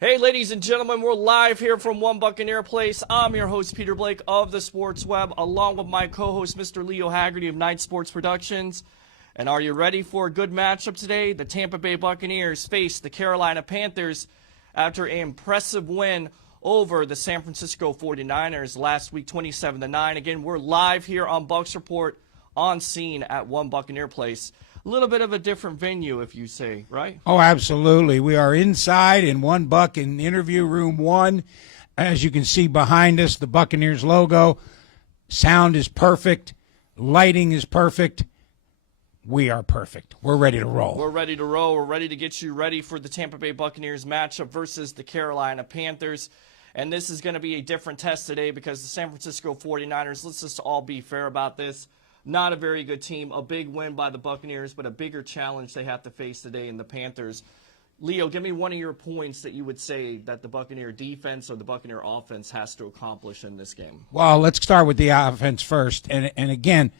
Hey, ladies and gentlemen, we're live here from One Buc Place. I'm your host, Peter Blake of the Sports Web, along with my co-host, Mr. Leo Haggerty of Night Sports Productions. And are you ready for a good matchup today? The Tampa Bay Buccaneers face the Carolina Panthers after an impressive win over the San Francisco 49ers last week, 27-9. Again, we're live here on Bucs Report on scene at One Buc Place. A little bit of a different venue, if you say, right? Oh, absolutely. We are inside in One Buc in interview room 1. As you can see behind us, the Buccaneers logo. Sound is perfect. Lighting is perfect. We are perfect. We're ready to roll. We're ready to roll. We're ready to get you ready for the Tampa Bay Buccaneers matchup versus the Carolina Panthers. And this is going to be a different test today because the San Francisco 49ers, let's just all be fair about this, not a very good team. A big win by the Buccaneers, but a bigger challenge they have to face today in the Panthers. Leo, give me one of your points that you would say that the Buccaneer defense or the Buccaneer offense has to accomplish in this game. Well, let's start with the offense first. And again,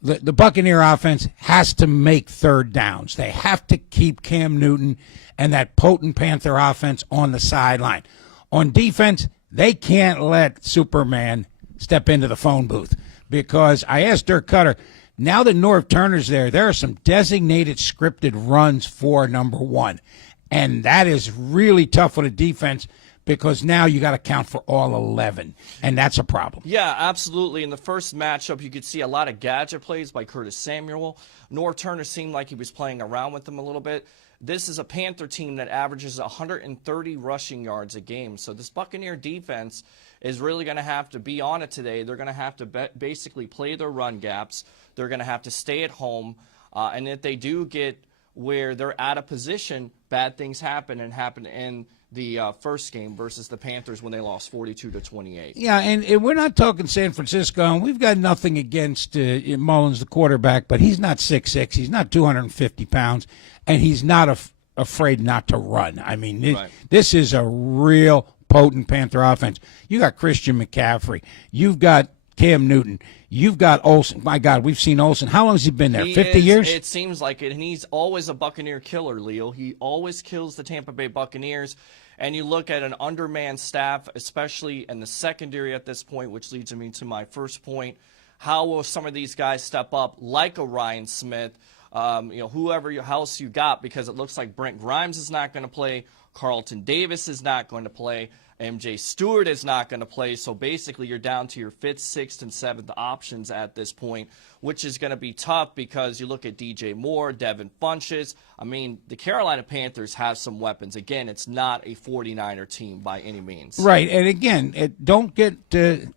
the Buccaneer offense has to make third downs. They have to keep Cam Newton and that potent Panther offense on the sideline. On defense, they can't let Superman step into the phone booth. Because I asked Dirk Cutter, now that Norv Turner's there are some designated scripted runs for number one. And that is really tough for the defense because now you got to count for all 11. And that's a problem. Yeah, absolutely. In the first matchup, you could see a lot of gadget plays by Curtis Samuel. Norv Turner seemed like he was playing around with them a little bit. This is a Panther team that averages 130 rushing yards a game. So this Buccaneer defense is really going to have to be on it today. They're going to have to basically play their run gaps. They're going to have to stay at home. And if they do get where they're out of position, bad things happen and happened in the first game versus the Panthers when they lost 42-28. Yeah, and we're not talking San Francisco, and we've got nothing against Mullins, the quarterback, but he's not 6'6", he's not 250 pounds, and he's not afraid not to run. I mean, this is a real potent Panther offense. You got Christian McCaffrey. You've got Cam Newton. You've got Olsen. My God, we've seen Olsen. How long has he been there? 50 years? It seems like it, and he's always a Buccaneer killer, Leo. He always kills the Tampa Bay Buccaneers. And you look at an undermanned staff, especially in the secondary at this point, which leads me to my first point. How will some of these guys step up, like a Ryan Smith, whoever else you got, because it looks like Brent Grimes is not going to play, Carlton Davis is not going to play, MJ Stewart is not going to play. So basically you're down to your 5th, 6th, and 7th options at this point, which is going to be tough because you look at DJ Moore, Devin Funchess. I mean, the Carolina Panthers have some weapons. Again, it's not a 49er team by any means. Right, and again, don't get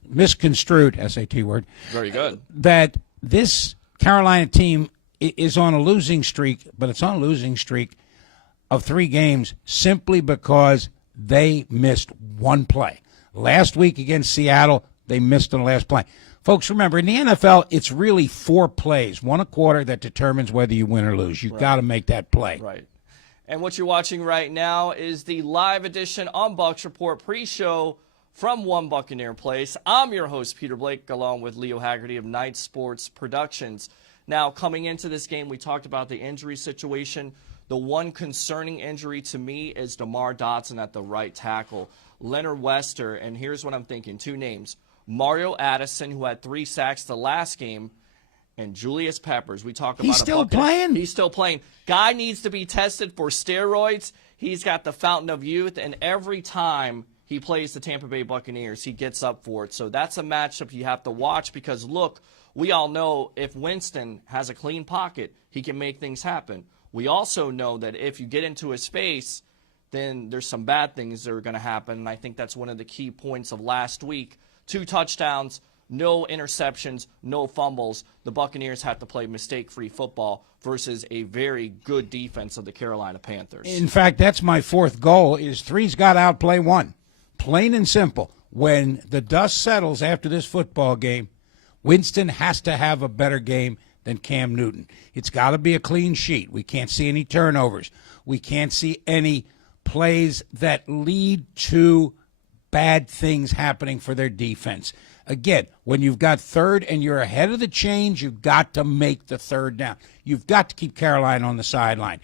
misconstrued, SAT word. Very good. That this Carolina team is on a losing streak, but it's on a losing streak of 3 games simply because they missed one play. Last week against Seattle, they missed on the last play. Folks, remember, in the NFL, it's really 4 plays, 1 a quarter, that determines whether you win or lose. You've got to make that play. Right. And what you're watching right now is the live edition on Bucs Report pre-show from One Buc Place. I'm your host, Peter Blake, along with Leo Haggerty of Night Sports Productions. Now, coming into this game, we talked about the injury situation. The one concerning injury to me is DeMar Dotson at the right tackle. Leonard Wester, and here's what I'm thinking, 2 names. Mario Addison, who had 3 sacks the last game, and Julius Peppers. We talk about He's still playing? He's still playing. Guy needs to be tested for steroids. He's got the fountain of youth, and every time he plays the Tampa Bay Buccaneers, he gets up for it. So that's a matchup you have to watch because, look, we all know if Winston has a clean pocket, he can make things happen. We also know that if you get into his face, then there's some bad things that are going to happen, and I think that's one of the key points of last week. 2 touchdowns, no interceptions, no fumbles. The Buccaneers have to play mistake-free football versus a very good defense of the Carolina Panthers. In fact, that's my 4th goal, is 3's got to outplay 1. Plain and simple. When the dust settles after this football game, Winston has to have a better game than Cam Newton. It's got to be a clean sheet. We can't see any turnovers. We can't see any plays that lead to bad things happening for their defense. Again, when you've got 3rd and you're ahead of the chains, you've got to make the 3rd down. You've got to keep Carolina on the sideline.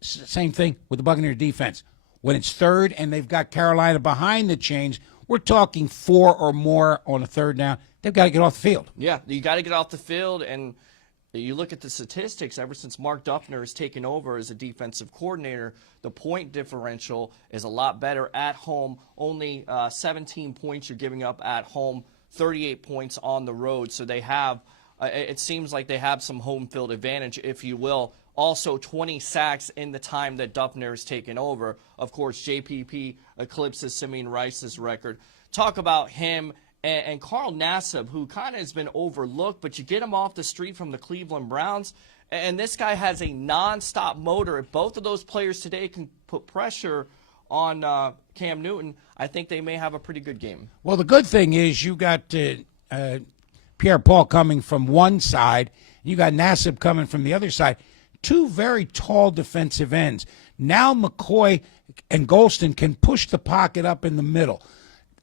Same thing with the Buccaneers defense. When it's third and they've got Carolina behind the chains, we're talking 4 or more on a third down. They've got to get off the field. Yeah, you got to get off the field, and you look at the statistics. Ever since Mark Duffner has taken over as a defensive coordinator, the point differential is a lot better at home. Only 17 points you're giving up at home, 38 points on the road. So they have, it seems like they have some home field advantage, if you will. Also, 20 sacks in the time that Duffner has taken over. Of course, JPP eclipses Simeon Rice's record. Talk about him and Carl Nassib, who kind of has been overlooked, but you get him off the street from the Cleveland Browns, and this guy has a nonstop motor. If both of those players today can put pressure on Cam Newton, I think they may have a pretty good game. Well, the good thing is you got Pierre-Paul coming from one side. You got Nassib coming from the other side. Two very tall defensive ends. Now McCoy and Golston can push the pocket up in the middle.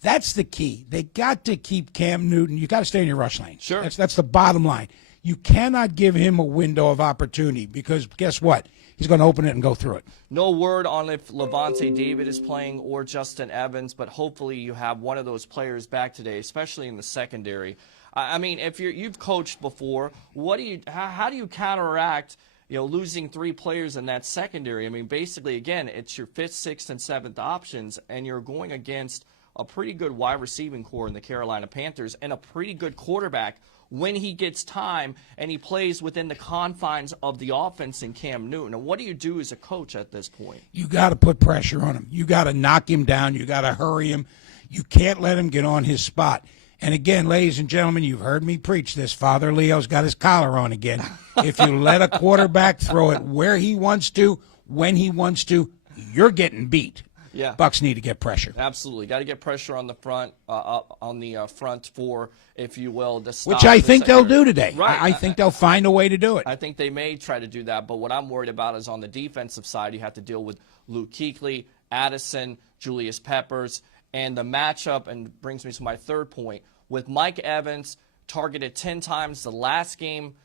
That's the key. They got to keep Cam Newton. You got to stay in your rush lane. Sure. That's the bottom line. You cannot give him a window of opportunity because guess what? He's going to open it and go through it. No word on if Levante David is playing or Justin Evans, but hopefully you have one of those players back today, especially in the secondary. I mean, if you've coached before, how do you counteract losing 3 players in that secondary? I mean, basically, again, it's your 5th, 6th, and 7th options, and you're going against a pretty good wide receiving core in the Carolina Panthers and a pretty good quarterback when he gets time and he plays within the confines of the offense in Cam Newton. And what do you do as a coach at this point? You got to put pressure on him. You got to knock him down. You got to hurry him. You can't let him get on his spot. And again, ladies and gentlemen, you've heard me preach this. Father Leo's got his collar on again. If you let a quarterback throw it where he wants to, when he wants to, you're getting beat. Yeah, Bucs need to get pressure. Absolutely, got to get pressure on the front, front four, if you will, to stop. Which I think they'll do today. Right. I think they'll find a way to do it. I think they may try to do that, but what I'm worried about is on the defensive side, you have to deal with Luke Kuechly, Addison, Julius Peppers, and the matchup. And brings me to my third point with Mike Evans, targeted 10 times the last game,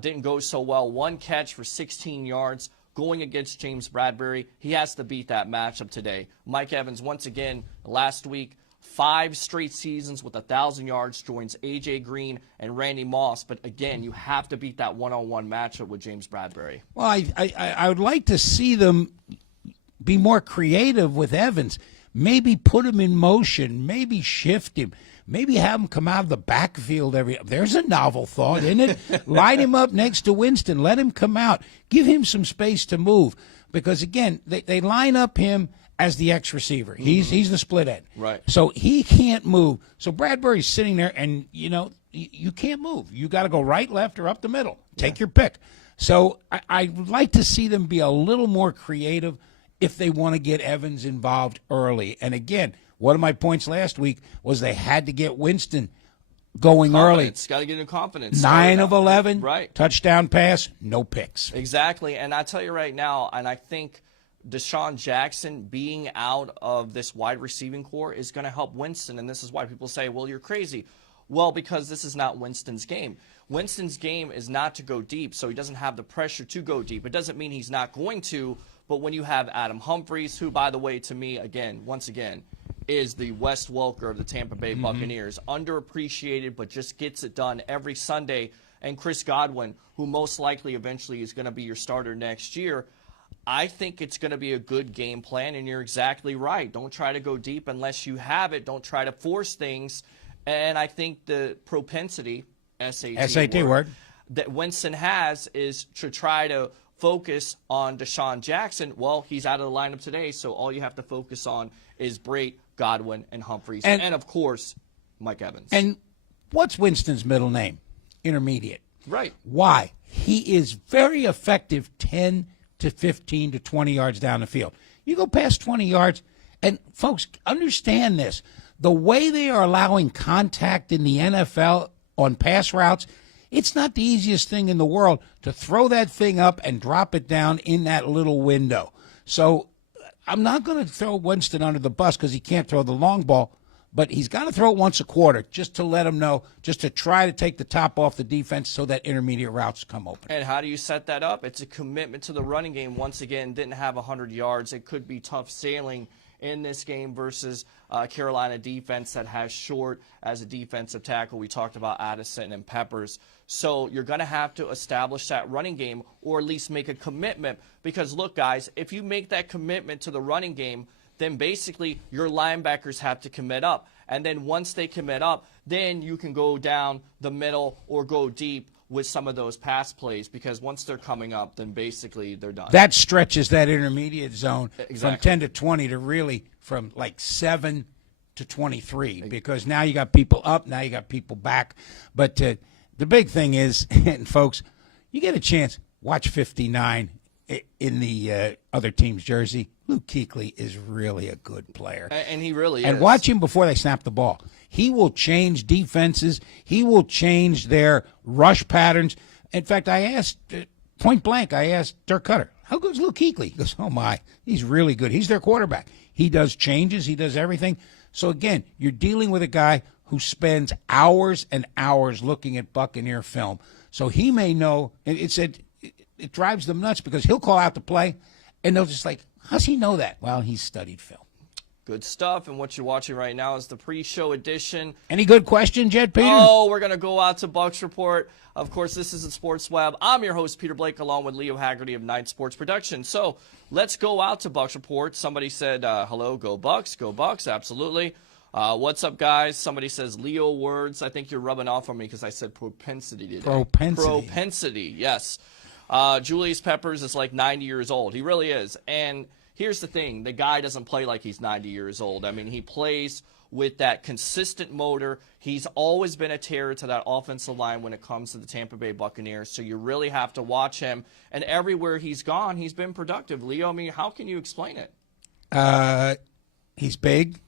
didn't go so well. 1 catch for 16 yards. Going against James Bradbury, he has to beat that matchup today. Mike Evans, once again, last week, 5 straight seasons with 1,000 yards, joins A.J. Green and Randy Moss. But again, you have to beat that one-on-one matchup with James Bradbury. Well, I would like to see them be more creative with Evans. Maybe put him in motion. Maybe shift him. Maybe have him come out of the backfield there's a novel thought, isn't it? Line him up next to Winston. Let him come out. Give him some space to move. Because, again, they line up him as the X receiver. He's the split end. Right. So he can't move. So Bradbury's sitting there, and, you can't move. You got to go right, left, or up the middle. Take your pick. So I would like to see them be a little more creative if they want to get Evans involved early. And, again, one of my points last week was they had to get Winston going early. Got to get in confidence. 9 of 11, right. Touchdown pass, no picks. Exactly, and I tell you right now, and I think Deshaun Jackson being out of this wide receiving core is going to help Winston, and this is why people say, well, you're crazy. Well, because this is not Winston's game. Winston's game is not to go deep, so he doesn't have the pressure to go deep. It doesn't mean he's not going to, but when you have Adam Humphries, who, by the way, to me, once again, is the Wes Welker of the Tampa Bay Buccaneers. Underappreciated, but just gets it done every Sunday. And Chris Godwin, who most likely eventually is going to be your starter next year. I think it's going to be a good game plan, and you're exactly right. Don't try to go deep unless you have it. Don't try to force things. And I think the propensity, SAT word, that Winston has is to try to focus on Deshaun Jackson. Well, he's out of the lineup today, so all you have to focus on is Brate, Godwin, and Humphries, and of course, Mike Evans. And what's Winston's middle name? Intermediate. Right. Why? He is very effective 10 to 15 to 20 yards down the field. You go past 20 yards, and folks, understand this. The way they are allowing contact in the NFL on pass routes, it's not the easiest thing in the world to throw that thing up and drop it down in that little window. So I'm not going to throw Winston under the bus because he can't throw the long ball, but he's got to throw it once a quarter just to let them know, just to try to take the top off the defense so that intermediate routes come open. And how do you set that up? It's a commitment to the running game. Once again, didn't have 100 yards. It could be tough sailing in this game versus Carolina defense that has Short as a defensive tackle. We talked about Addison and Peppers. So you're going to have to establish that running game, or at least make a commitment. Because, look, guys, if you make that commitment to the running game, then basically your linebackers have to commit up. And then once they commit up, then you can go down the middle or go deep with some of those pass plays, because once they're coming up, then basically they're done. That stretches that intermediate zone Exactly. from 10 to 20 to really from like 7 to 23, because now you got people up, now you got people back. But the big thing is, and folks, you get a chance, watch 59 in the other team's jersey. Luke Kuechly is really a good player. And he really is. And watch him before they snap the ball. He will change defenses. He will change their rush patterns. In fact, I asked, point blank, I asked Dirk Cutter, how good is Luke Kuechly? He goes, oh, my, he's really good. He's their quarterback. He does changes. He does everything. So, again, you're dealing with a guy who spends hours and hours looking at Buccaneer film. So he may know, and it drives them nuts, because he'll call out the play, and they'll just like, how's he know that? Well, he's studied film. Good stuff. And what you're watching right now is the pre-show edition. Any good questions yet, Peter? Oh, we're going to go out to Bucs Report. Of course, this is the Sports Web. I'm your host, Peter Blake, along with Leo Haggerty of Night Sports Production. So let's go out to Bucs Report. Somebody said, hello, go Bucs. Go Bucs, absolutely. What's up, guys? Somebody says Leo words. I think you're rubbing off on me because I said propensity today. Propensity, yes. Julius Peppers is like 90 years old. He really is. And here's the thing. The guy doesn't play like he's 90 years old. I mean, he plays with that consistent motor. He's always been a terror to that offensive line when it comes to the Tampa Bay Buccaneers. So you really have to watch him. And everywhere he's gone, he's been productive. Leo, I mean, how can you explain it? He's big,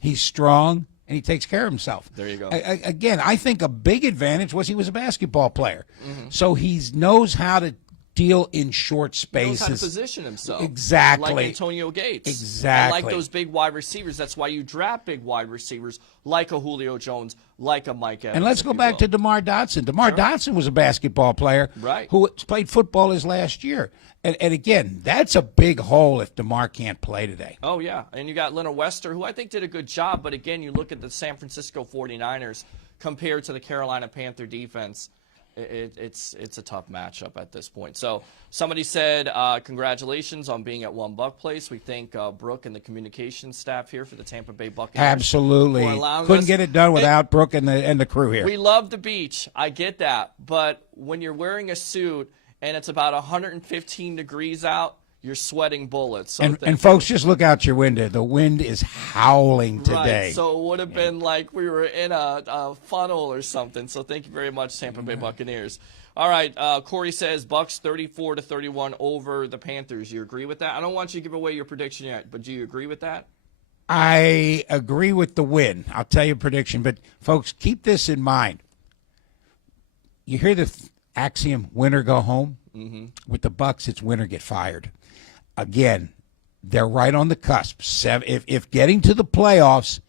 he's strong, and he takes care of himself. There you go. Again, I think a big advantage was he was a basketball player. Mm-hmm. So he knows how to deal in short spaces. He knows how to position himself. Exactly. Like Antonio Gates. Exactly. And like those big wide receivers. That's why you draft big wide receivers like a Julio Jones, like a Mike Evans. And let's go back to DeMar Dotson. DeMar Dotson was a basketball player who played football his last year. And again, that's a big hole if DeMar can't play today. Oh, yeah. And you got Leonard Wester, who I think did a good job. But again, you look at the San Francisco 49ers compared to the Carolina Panther defense. It's a tough matchup at this point. So somebody said, congratulations on being at One Buc Place. We thank Brooke and the communications staff here for the Tampa Bay Buccaneers. Absolutely. Couldn't get it done without Brooke and the crew here. We love the beach. I get that. But when you're wearing a suit and it's about 115 degrees out, you're sweating bullets. So and folks, just look out your window. The wind is howling today. Right, so it would have been like we were in a funnel or something. So thank you very much, Tampa Bay Buccaneers. All right, Corey says Bucs 34-31 over the Panthers. You agree with that? I don't want you to give away your prediction yet, but do you agree with that? I agree with the win. I'll tell you a prediction. But, folks, keep this in mind. You hear the axiom, win or go home? Mm-hmm. With the Bucs, it's win or get fired. Again, they're right on the cusp. If getting to the playoffs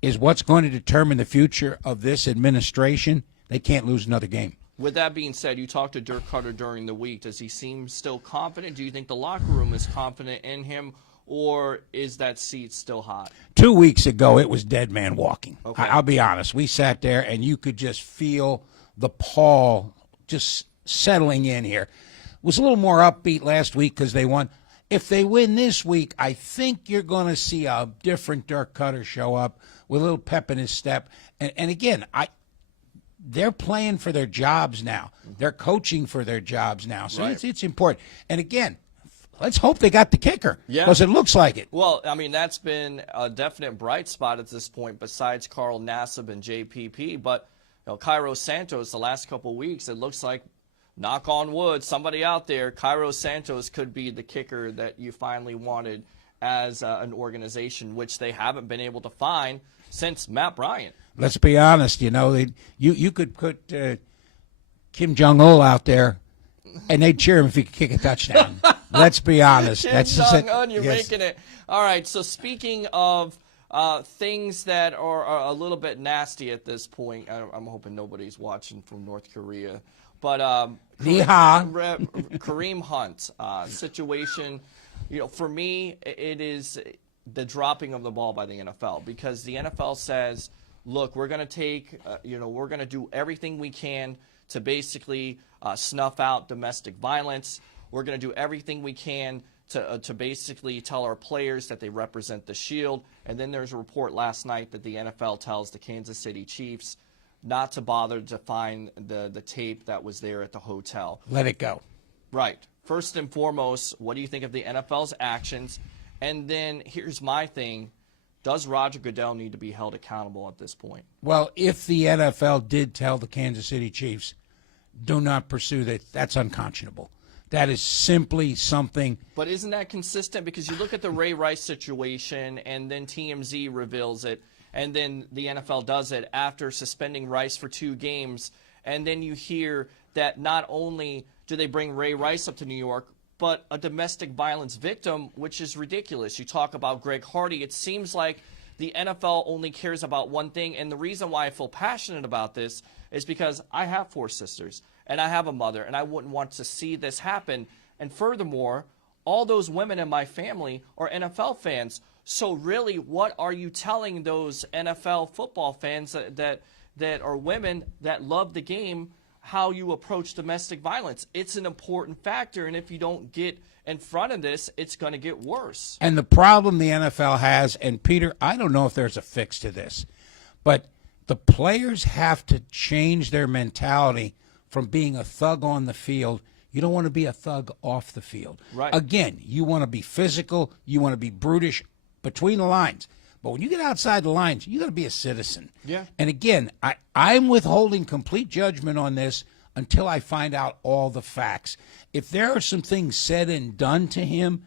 is what's going to determine the future of this administration, they can't lose another game. With that being said, you talked to Dirk Cutter during the week. Does he seem still confident? Do you think the locker room is confident in him, or is that seat still hot? 2 weeks ago, it was dead man walking. Okay. I'll be honest. We sat there, and you could just feel the pall just settling in here. Was a little more upbeat last week because they won. If they win this week, I think you're going to see a different Dirk Cutter show up with a little pep in his step. And again, they're playing for their jobs now. They're coaching for their jobs now. So it's important. And again, let's hope they got the kicker because it looks like it. Well, I mean, that's been a definite bright spot at this point besides Carl Nassib and JPP. But Cairo Santos, the last couple of weeks, it looks like, knock on wood, somebody out there, Cairo Santos could be the kicker that you finally wanted as an organization, which they haven't been able to find since Matt Bryant. Let's be honest, you could put Kim Jong-il out there, and they'd cheer him if he could kick a touchdown. Let's be honest. Kim Jong-un, you're making it. All right, so speaking of things that are a little bit nasty at this point. I'm hoping nobody's watching from North Korea. But Kareem Hunt situation, for me, it is the dropping of the ball by the NFL, because the NFL says, look, we're going to we're going to do everything we can to basically snuff out domestic violence. We're going to do everything we can to basically tell our players that they represent the shield. And then there's a report last night that the NFL tells the Kansas City Chiefs not to bother to find the tape that was there at the hotel. Let it go. Right. First and foremost, what do you think of the NFL's actions? And then here's my thing. Does Roger Goodell need to be held accountable at this point? Well, if the NFL did tell the Kansas City Chiefs, do not pursue that, that's unconscionable. That is simply something. But isn't that consistent? Because you look at the Ray Rice situation, and then TMZ reveals it, and then the NFL does it after suspending Rice for 2 games. And then you hear that not only do they bring Ray Rice up to New York, but a domestic violence victim, which is ridiculous. You talk about Greg Hardy. It seems like the NFL only cares about one thing. And the reason why I feel passionate about this is because I have 4 sisters, and I have a mother, and I wouldn't want to see this happen. And furthermore, all those women in my family are NFL fans. So really, what are you telling those NFL football fans that are women that love the game, how you approach domestic violence? It's an important factor, and if you don't get in front of this, it's going to get worse. And the problem the NFL has, and Peter, I don't know if there's a fix to this, but the players have to change their mentality from being a thug on the field. You don't want to be a thug off the field. Right. Again, you want to be physical, you want to be brutish between the lines. But when you get outside the lines, you got to be a citizen. Yeah. And again, I'm withholding complete judgment on this until I find out all the facts. If there are some things said and done to him,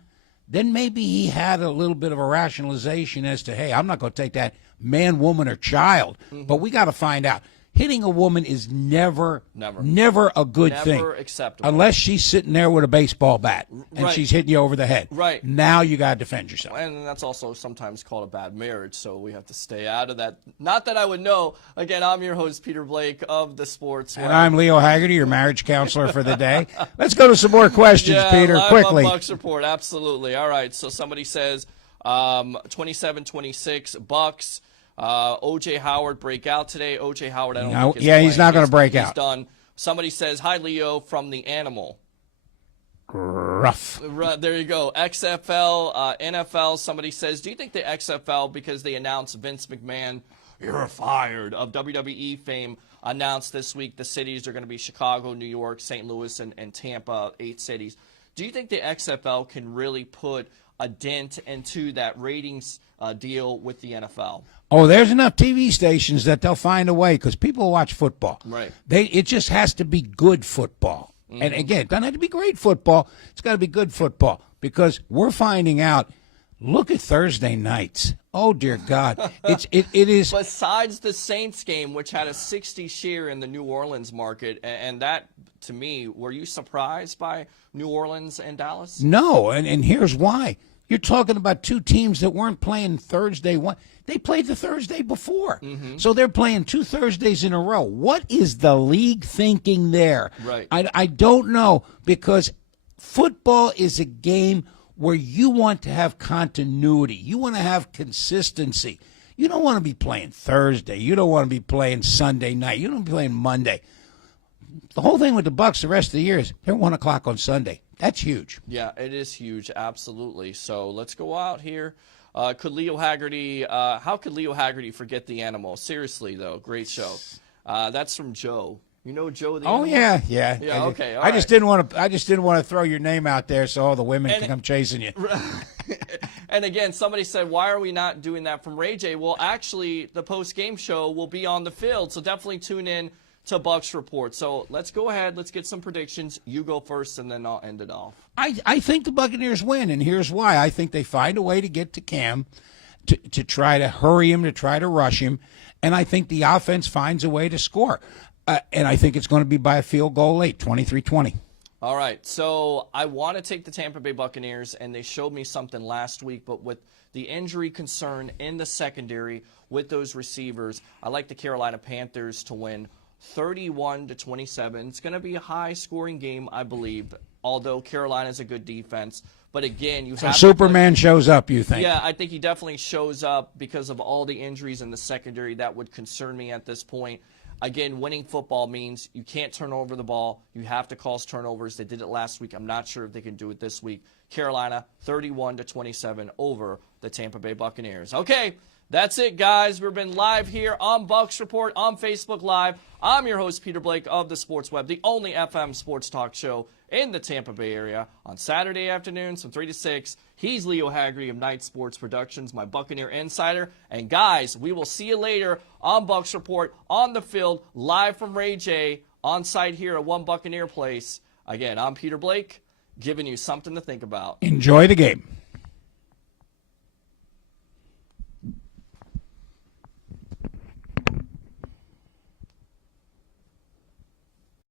then maybe he had a little bit of a rationalization as to, hey, I'm not going to take that man, woman, or child. Mm-hmm. But we got to find out. Hitting a woman is never a good thing. Never acceptable. Unless she's sitting there with a baseball bat and she's hitting you over the head. Right. Now you got to defend yourself. And that's also sometimes called a bad marriage, so we have to stay out of that. Not that I would know. Again, I'm your host, Peter Blake of The Sports. And I'm Leo Haggerty, your marriage counselor for the day. Let's go to some more questions, Peter, quickly. One Bucs report, absolutely. All right, so somebody says 27-26 Bucs. O.J. Howard break out today. O.J. Howard, I don't think is he's not going to break out. He's done. Somebody says, hi, Leo, from The Animal. Rough. There you go. XFL, NFL, somebody says, do you think the XFL, because they announced Vince McMahon, you're fired, of WWE fame, announced this week the cities are going to be Chicago, New York, St. Louis, and Tampa, 8 cities. Do you think the XFL can really put a dent into that ratings deal with the NFL? Oh, there's enough TV stations that they'll find a way because people watch football. Right. It just has to be good football. Mm-hmm. And again, it doesn't have to be great football. It's got to be good football because we're finding out. Look at Thursday nights. Oh, dear God. It is. Besides the Saints game, which had a 60 share in the New Orleans market, and that, to me, were you surprised by New Orleans and Dallas? No, and here's why. You're talking about 2 teams that weren't playing Thursday one. They played the Thursday before. Mm-hmm. So they're playing 2 Thursdays in a row. What is the league thinking there? Right. I don't know, because football is a game where you want to have continuity. You want to have consistency. You don't want to be playing Thursday. You don't want to be playing Sunday night. You don't want to be playing Monday. The whole thing with the Bucs the rest of the year is they're 1 o'clock on Sunday. That's huge. Yeah, it is huge, absolutely. So let's go out here. Could Leo Haggerty? How could Leo Haggerty forget The Animal? Seriously, though, great show. That's from Joe. You know Joe the Animal? Yeah. Okay. I just didn't want to throw your name out there so all the women can come chasing you. And again, somebody said, why are we not doing that from Ray J? Well, actually, the post-game show will be on the field, so definitely tune in to Bucs Report. So let's go ahead. Let's get some predictions. You go first, and then I'll end it off. I think the Buccaneers win, and here's why. I think they find a way to get to Cam, to try to hurry him, to try to rush him, and I think the offense finds a way to score. And I think it's going to be by a field goal late, 23-20. All right, so I want to take the Tampa Bay Buccaneers, and they showed me something last week, but with the injury concern in the secondary with those receivers, I like the Carolina Panthers to win 31-27. It's going to be a high-scoring game, I believe, although Carolina's a good defense. But again, you have Superman shows up, you think? Yeah, I think he definitely shows up because of all the injuries in the secondary. That would concern me at this point. Again, winning football means you can't turn over the ball. You have to cause turnovers. They did it last week. I'm not sure if they can do it this week. Carolina, 31-27 over the Tampa Bay Buccaneers. Okay, that's it, guys. We've been live here on Bucs Report on Facebook Live. I'm your host, Peter Blake of the Sports Web, the only FM sports talk show in the Tampa Bay area on Saturday afternoons from 3 to 6. He's Leo Haggerty of Night Sports Productions, my Buccaneer insider. And guys, we will see you later on Bucs Report on the field, live from Ray J, on site here at One Buccaneer Place. Again, I'm Peter Blake, giving you something to think about. Enjoy the game.